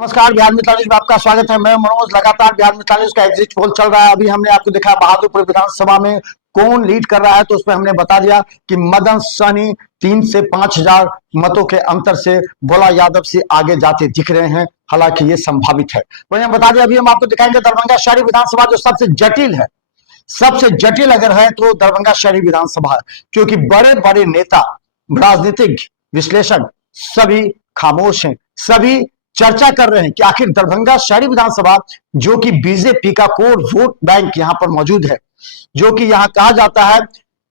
नमस्कार, बिहार मित्र न्यूज में आपका स्वागत है। मैं मनोज। लगातार बिहार मित्र न्यूज का एग्जिट पोल चल रहा है। अभी हमने आपको दिखा बहादुरपुर विधानसभा में कौन लीड कर रहा है, तो उसमें हमने बता दिया कि मदन सहनी 3 से 5,000 मतों के अंतर से भोला यादव से आगे जाते दिख रहे हैं। हालांकि ये संभावित है। वही हम बता दें, अभी हम आपको दिखाएंगे दरभंगा शहरी विधानसभा जो सबसे जटिल है। सबसे जटिल अगर है तो दरभंगा शहरी विधानसभा है, क्योंकि बड़े बड़े नेता, राजनीतिक विश्लेषक सभी खामोश हैं। सभी चर्चा कर रहे हैं कि आखिर दरभंगा शहरी विधानसभा, जो कि बीजेपी का कोर वोट बैंक यहां पर मौजूद है, जो कि यहां कहा जाता है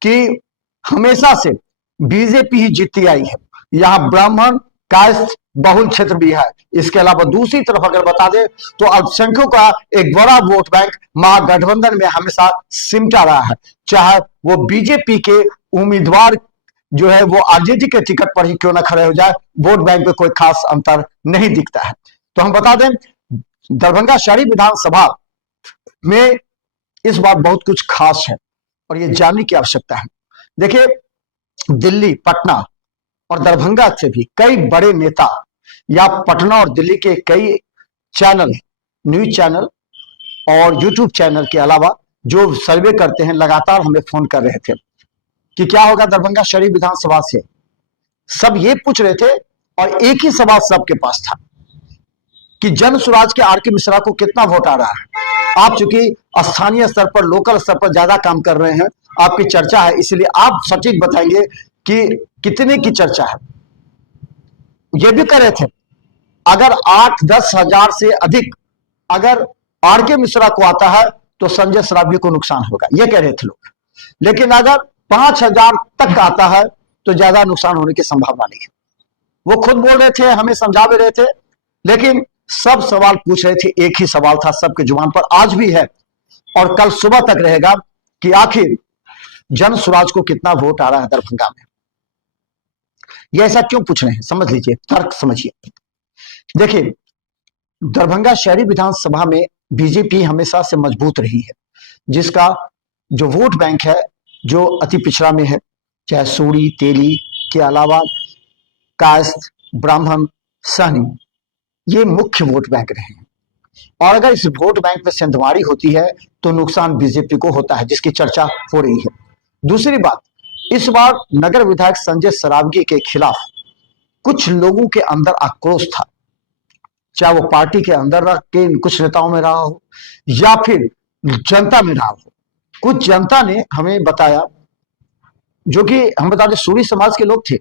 कि हमेशा से बीजेपी ही जीतती आई है। यहां ब्राह्मण कायस्थ बहुल क्षेत्र भी है। इसके अलावा दूसरी तरफ अगर बता दें तो अल्पसंख्यकों का एक बड़ा वोट बैंक महागठबंधन में हमेशा सिमटा रहा है। चाहे वो बीजेपी के उम्मीदवार जो है वो आरजेडी के टिकट पर ही क्यों ना खड़े हो जाए, वोट बैंक में कोई खास अंतर नहीं दिखता है। तो हम बता दें, दरभंगा शहरी विधानसभा में इस बार बहुत कुछ खास है और ये जानने की आवश्यकता है। देखिए, दिल्ली, पटना और दरभंगा से भी कई बड़े नेता या पटना और दिल्ली के कई चैनल, न्यूज चैनल और यूट्यूब चैनल के अलावा जो सर्वे करते हैं, लगातार हमें फोन कर रहे थे कि क्या होगा दरभंगा शहरी विधानसभा से। सब ये पूछ रहे थे और एक ही सवाल सबके पास था कि जन स्वराज के आर के मिश्रा को कितना वोट आ रहा है। आप चूंकि स्थानीय स्तर पर, लोकल स्तर पर ज्यादा काम कर रहे हैं, आपकी चर्चा है, इसलिए आप सटीक बताएंगे कि कितने की चर्चा है। ये भी कह रहे थे अगर 8-10 हजार से अधिक अगर आर के मिश्रा को आता है तो संजय सरावगी को नुकसान होगा, ये कह रहे थे लोग। लेकिन अगर 5,000 तक आता है तो ज्यादा नुकसान होने की संभावना नहीं है। वो खुद बोल रहे थे, हमें समझा भी रहे थे, लेकिन सब सवाल पूछ रहे थे। एक ही सवाल था सबके जुबान पर, आज भी है और कल सुबह तक रहेगा कि आखिर जन स्वराज को कितना वोट आ रहा है दरभंगा में। ये ऐसा क्यों पूछ रहे हैं, समझ लीजिए, तर्क समझिए। देखिए, दरभंगा शहरी विधानसभा में बीजेपी हमेशा से मजबूत रही है, जिसका जो वोट बैंक है जो अति पिछड़ा में है, चाहे सूड़ी, तेली के अलावा कायस्थ, ब्राह्मण, सहनी, ये मुख्य वोट बैंक रहे हैं। और अगर इस वोट बैंक में सेंधमारी होती है तो नुकसान बीजेपी को होता है, जिसकी चर्चा हो रही है। दूसरी बात, इस बार नगर विधायक संजय सरावगी के खिलाफ कुछ लोगों के अंदर आक्रोश था, चाहे वो पार्टी के अंदर के कुछ नेताओं में रहा हो या फिर जनता में रहा हो। कुछ जनता ने हमें बताया, जो कि हम बता दें सूरी समाज के लोग थे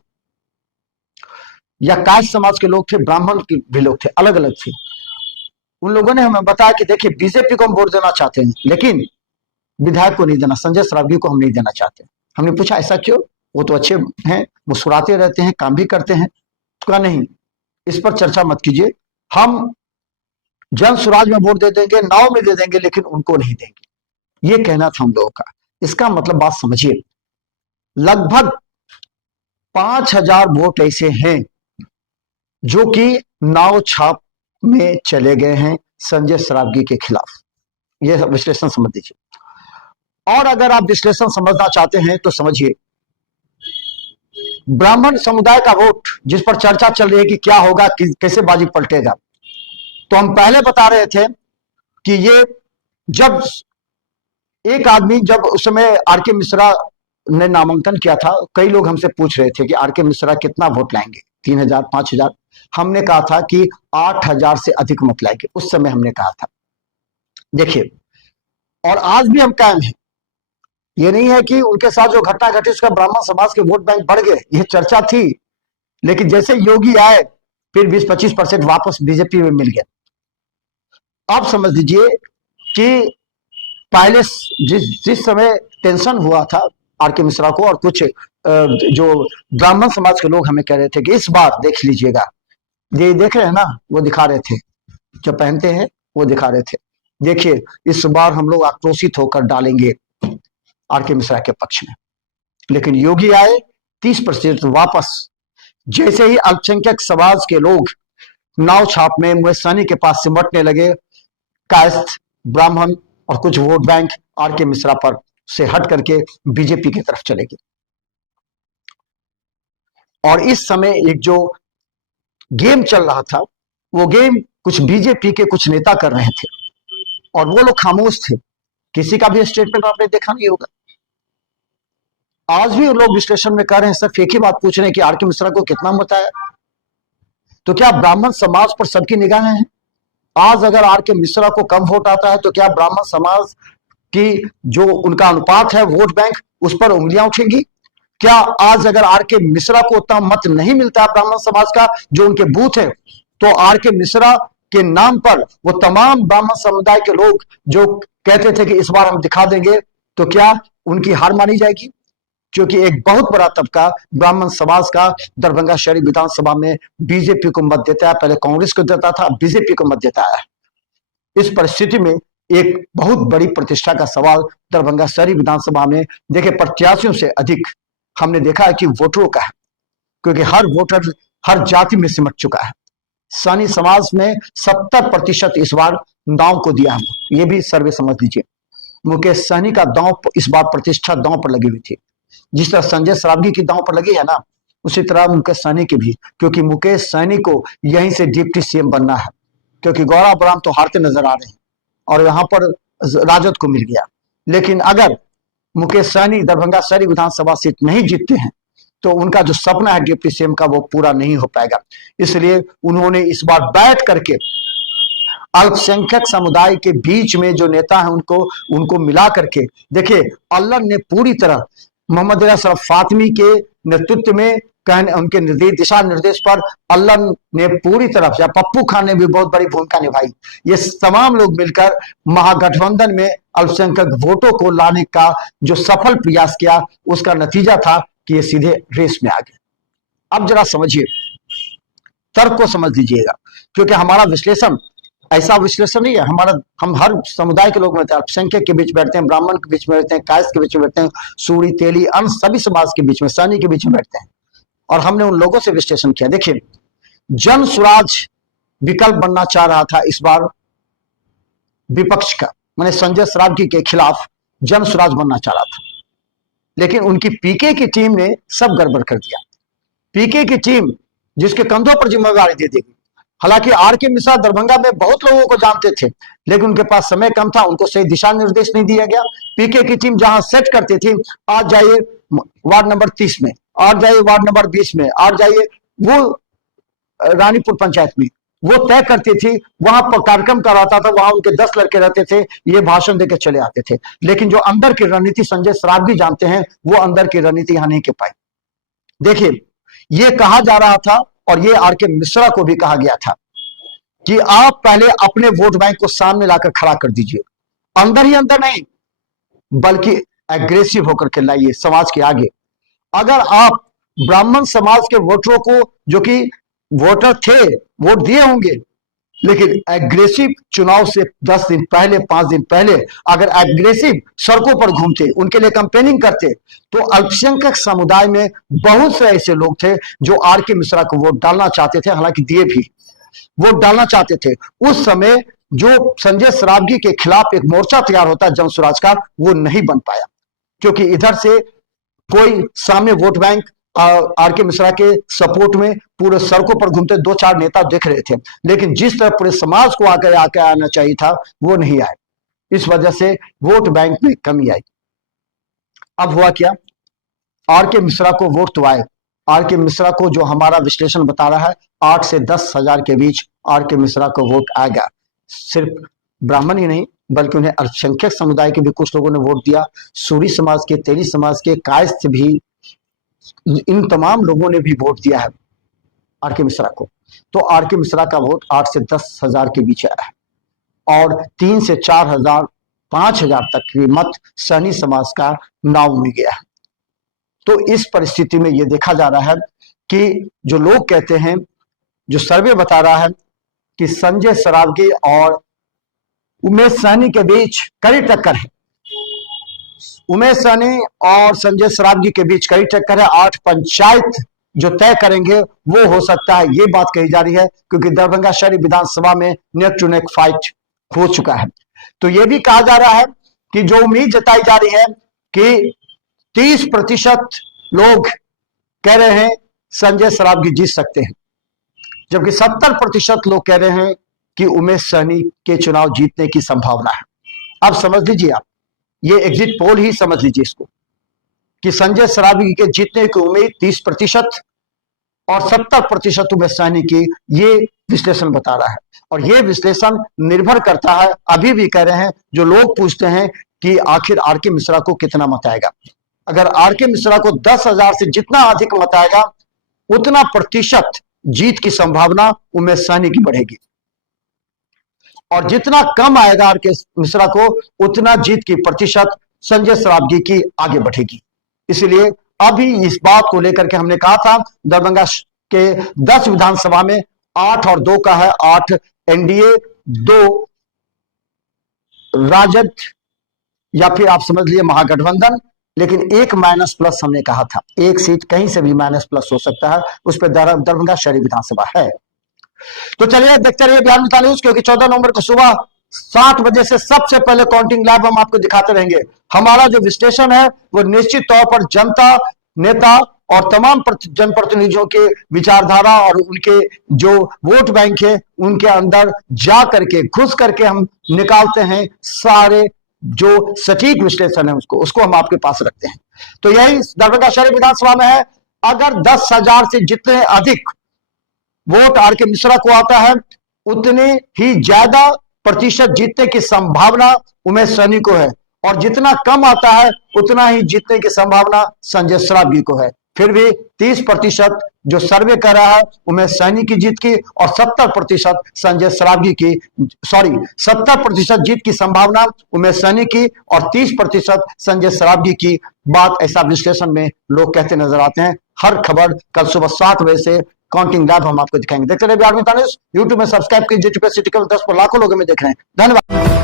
या कायस्थ समाज के लोग थे, ब्राह्मण के भी लोग थे, अलग अलग थे। उन लोगों ने हमें बताया कि देखिए, बीजेपी को हम वोट देना चाहते हैं लेकिन विधायक को नहीं देना, संजय सरावगी को हम नहीं देना चाहते। हमने पूछा ऐसा क्यों, वो तो अच्छे हैं, मुस्कुराते रहते हैं, काम भी करते हैं। तो कहा नहीं, इस पर चर्चा मत कीजिए, हम जन स्वराज में वोट दे देंगे, नाव में दे देंगे, लेकिन उनको नहीं देंगे। ये कहना था हम लोगों का। इसका मतलब बात समझिए, लगभग 5,000 वोट ऐसे हैं जो कि नाव छाप में चले गए हैं संजय सरावगी के खिलाफ। यह विश्लेषण समझ लीजिए। और अगर आप विश्लेषण समझना चाहते हैं तो समझिए, ब्राह्मण समुदाय का वोट जिस पर चर्चा चल रही है कि क्या होगा, कैसे बाजी पलटेगा, तो हम पहले बता रहे थे कि ये जब एक आदमी, जब उस समय आर के मिश्रा ने नामांकन किया था, कई लोग हमसे पूछ रहे थे कि आर के मिश्रा कितना वोट लाएंगे, 3,000, 5,000। हमने कहा था कि 8,000 से अधिक मत लाएंगे, उस समय हमने कहा था। देखिए, और आज भी हम कायम हैं। ये नहीं है कि उनके साथ जो घटना घटी उसका ब्राह्मण समाज के वोट बैंक बढ़ गए, यह चर्चा थी। लेकिन जैसे योगी आए फिर 20-25% वापस बीजेपी में मिल गया। आप समझ लीजिए कि पहले जिस समय टेंशन हुआ था आर के मिश्रा को, और कुछ जो ब्राह्मण समाज के लोग हमें कह रहे थे कि इस बार देख लीजिएगा, ये देख रहे हैं ना, वो दिखा रहे थे, जो पहनते हैं वो दिखा रहे थे, देखिए इस बार हम लोग आक्रोशित होकर डालेंगे आर के मिश्रा के पक्ष में। लेकिन योगी आए, 30% वापस। जैसे ही अल्पसंख्यक समाज के लोग नाव छाप में मुहैसानी के पास सिमटने लगे, कायस्थ, ब्राह्मण और कुछ वोट बैंक आर के मिश्रा पर से हट करके बीजेपी की तरफ चले गए। और इस समय एक जो गेम चल रहा था, वो गेम कुछ बीजेपी के कुछ नेता कर रहे थे और वो लोग खामोश थे, किसी का भी स्टेटमेंट आपने देखा नहीं होगा। आज भी लोग विश्लेषण में कह रहे हैं, सिर्फ एक ही बात पूछ रहे हैं कि आर के मिश्रा को कितना मत आया। तो क्या ब्राह्मण समाज पर सबकी निगाहें हैं? आज अगर आर के मिश्रा को कम वोट आता है तो क्या ब्राह्मण समाज की जो उनका अनुपात है वोट बैंक, उस पर उंगलियां उठेंगी? क्या आज अगर आर के मिश्रा को उतना मत नहीं मिलता है ब्राह्मण समाज का जो उनके बूथ है, तो आर के मिश्रा के नाम पर वो तमाम ब्राह्मण समुदाय के लोग जो कहते थे कि इस बार हम दिखा देंगे, तो क्या उनकी हार मानी जाएगी? क्योंकि एक बहुत बड़ा तबका ब्राह्मण समाज का दरभंगा शहरी विधानसभा में बीजेपी को मत देता है, पहले कांग्रेस को देता था, बीजेपी को मत देता है। इस परिस्थिति में एक बहुत बड़ी प्रतिष्ठा का सवाल दरभंगा शहरी विधानसभा में देखिए प्रत्याशियों से अधिक हमने देखा है कि वोटरों का है, क्योंकि हर वोटर हर जाति में सिमट चुका है। सानी समाज में 70% इस बार दांव को दिया है, ये भी सर्वे समझ लीजिए। मुकेश सहनी का दांव इस बार प्रतिष्ठा दांव पर लगी हुई थी, जिस तरह संजय सरावगी की दांव पर लगी है ना, उसी तरह मुकेश सहनी की भी, क्योंकि मुकेश सहनी को यहीं से डिप्टी सीएम बनना है, क्योंकि गौरव बराम तो हारते नजर आ रहे हैं और यहां पर राजद को मिल गया। लेकिन अगर मुकेश सहनी दरभंगा शहरी विधानसभा सीट नहीं जीतते हैं तो उनका जो सपना है डिप्टी सीएम का वो पूरा नहीं हो पाएगा। इसलिए उन्होंने इस बार बैठ करके अल्पसंख्यक समुदाय के बीच में जो नेता है उनको मिला करके देखिए, अल्लाह ने पूरी तरह मोहम्मद अशरफ फातिमी के नेतृत्व में उनके दिशा निर्देश पर अल्लाह ने पूरी तरफ से, पप्पू खान ने भी बहुत बड़ी भूमिका निभाई, ये तमाम लोग मिलकर महागठबंधन में अल्पसंख्यक वोटों को लाने का जो सफल प्रयास किया, उसका नतीजा था कि ये सीधे रेस में आ गए। अब जरा समझिए, तर्क को समझ लीजिएगा, क्योंकि हमारा विश्लेषण ऐसा विश्लेषण नहीं है। हम हर समुदाय के लोग बैठते हैं, अल्पसंख्यक के बीच बैठते हैं, ब्राह्मण के बीच में बैठते हैं, कायस्थ के बीच में बैठते हैं, सूरी तेली अन्य सभी समाज के बीच में, सैनी के बीच में बैठते हैं और हमने उन लोगों से विश्लेषण किया। देखिए, जन स्वराज विकल्प बनना चाह रहा था इस बार विपक्ष का, मैंने संजय सरावगी के खिलाफ जन स्वराज बनना चाह रहा था, लेकिन उनकी पीके की टीम ने सब गड़बड़ कर दिया। पीके की टीम जिसके कंधों पर जिम्मेदारी दे दी। हालांकि आर के मिश्रा दरभंगा में बहुत लोगों को जानते थे, लेकिन उनके पास समय कम था, उनको सही दिशा निर्देश नहीं दिया गया। पीके की टीम जहां सेट करती थी, आज जाइए वार्ड नंबर 30 में, आज जाइए वार्ड नंबर 20 में, आज जाइए वो रानीपुर पंचायत में, वो तय करती थी, वहां पर कार्यक्रम करवाता था, वहां उनके 10 लड़के रहते थे, ये भाषण देकर चले आते थे। लेकिन जो अंदर की रणनीति संजय सरावगी जानते हैं, वो अंदर की रणनीति यहां नहीं के पाई। देखिए, ये कहा जा रहा था और ये आर के मिश्रा को भी कहा गया था कि आप पहले अपने वोट बैंक को सामने लाकर खड़ा कर दीजिए, अंदर ही अंदर नहीं बल्कि एग्रेसिव होकर के लाइए समाज के आगे। अगर आप ब्राह्मण समाज के वोटरों को, जो कि वोटर थे, वोट दिए होंगे, लेकिन एग्रेसिव चुनाव से 10 दिन पहले 5 दिन पहले अगर एग्रेसिव सड़कों पर घूमते, उनके लिए कैंपेनिंग करते, तो अल्पसंख्यक समुदाय में बहुत से ऐसे लोग थे जो आर के मिश्रा को वोट डालना चाहते थे, हालांकि दिए भी, वोट डालना चाहते थे। उस समय जो संजय सरावगी के खिलाफ एक मोर्चा तैयार होता है जन स्वराज का, वो नहीं बन पाया, क्योंकि इधर से कोई सामने वोट बैंक आर के मिश्रा के सपोर्ट में पूरे सड़कों पर घूमते 2-4 नेता दिख रहे थे, लेकिन जिस तरह पूरे समाज को आके आना चाहिए था वो नहीं आए। इस वजह से वोट बैंक में कमी आई। अब हुआ क्या, आर के मिश्रा को वोट तो आए, आर के मिश्रा को जो हमारा विश्लेषण बता रहा है 8 से 10 हजार के बीच आर के मिश्रा को वोट आएगा। सिर्फ ब्राह्मण ही नहीं बल्कि उन्हें अल्पसंख्यक समुदाय के भी कुछ लोगों ने वोट दिया, सूरी समाज के, तेली समाज के, कायस्थ भी, इन तमाम लोगों ने भी वोट दिया है आर के मिश्रा को। तो आर के मिश्रा का वोट 8 से 10 हजार के बीच आया है और 3 से 4 हजार 5 हजार तक की मत सैनी समाज का नाव में गया है। तो इस परिस्थिति में यह देखा जा रहा है कि जो लोग कहते हैं, जो सर्वे बता रहा है कि संजय सरावगी और उमेश सहनी के बीच कड़ी टक्कर है, उमेश सहनी और संजय सरावगी के बीच कड़ी टक्कर है। 8 पंचायत जो तय करेंगे वो हो सकता है, ये बात कही जा रही है, क्योंकि दरभंगा शहरी विधानसभा में नेक टू नेक फाइट हो चुका है। तो ये भी कहा जा रहा है कि जो उम्मीद जताई जा रही है कि 30% लोग कह रहे हैं संजय सरावगी जीत सकते हैं, जबकि 70% लोग कह रहे हैं कि उमेश सहनी के चुनाव जीतने की संभावना है। अब समझ लीजिए आप, ये एग्जिट पोल ही समझ लीजिए इसको, कि संजय सरावगी के जीतने की उम्मीद 30% और 70% उमेश सहनी की, ये विश्लेषण बता रहा है। और ये विश्लेषण निर्भर करता है, अभी भी कह रहे हैं जो लोग पूछते हैं कि आखिर आर के मिश्रा को कितना मत आएगा। अगर आर के मिश्रा को 10,000 से जितना अधिक मत आएगा, उतना प्रतिशत जीत की संभावना उमेश सहनी की बढ़ेगी, और जितना कम आएगा आर के मिश्रा को, उतना जीत की प्रतिशत संजय सरावगी की आगे बढ़ेगी। इसलिए अभी इस बात को लेकर के हमने कहा था, दरभंगा के 10 विधानसभा में 8 और 2 का है, 8 एनडीए, 2 राजद या फिर आप समझ लिए महागठबंधन, लेकिन 1 माइनस प्लस हमने कहा था, 1 सीट कहीं से भी माइनस प्लस हो सकता है, उस पर दरभंगा शहरी विधानसभा है। तो चलिए देखते रहिए बिहार मिसाल न्यूज, क्योंकि 14 नवंबर को सुबह 7 बजे से सबसे पहले काउंटिंग लाइव हम आपको दिखाते रहेंगे। हमारा जो विश्लेषण है वो निश्चित तौर पर जनता, नेता और तमाम जनप्रतिनिधियों के विचारधारा और उनके जो वोट बैंक है उनके अंदर जा करके, घुस करके हम निकालते हैं सारे जो सटीक विश्लेषण है, उसको हम आपके पास रखते हैं। तो यही दरभंगा शहरी विधानसभा में है। अगर 10,000 से जितने अधिक वोट आर के मिश्रा को आता है, उतने ही ज्यादा प्रतिशत जीतने की संभावना उमेश सहनी को है, और जितना कम आता है उतना ही जीतने की संभावना संजय सरावगी को है। फिर भी 30% जो सर्वे कर रहा है उमेश सहनी की जीत की, और 70% संजय सरावगी की, 70% जीत की संभावना उमेश सहनी की और 30% संजय सरावगी की बात, ऐसा विश्लेषण में लोग कहते नजर आते हैं। हर खबर कल सुबह 7 बजे से काउंटिंग लाइव हम आपको दिखाएंगे। देखते रहिए बिहार मिसाल न्यूज, यूट्यूब में सब्सक्राइब कीजिए, यूट्यूब सिटी केवल 10 पर लाखों लोगों में देख रहे हैं। धन्यवाद।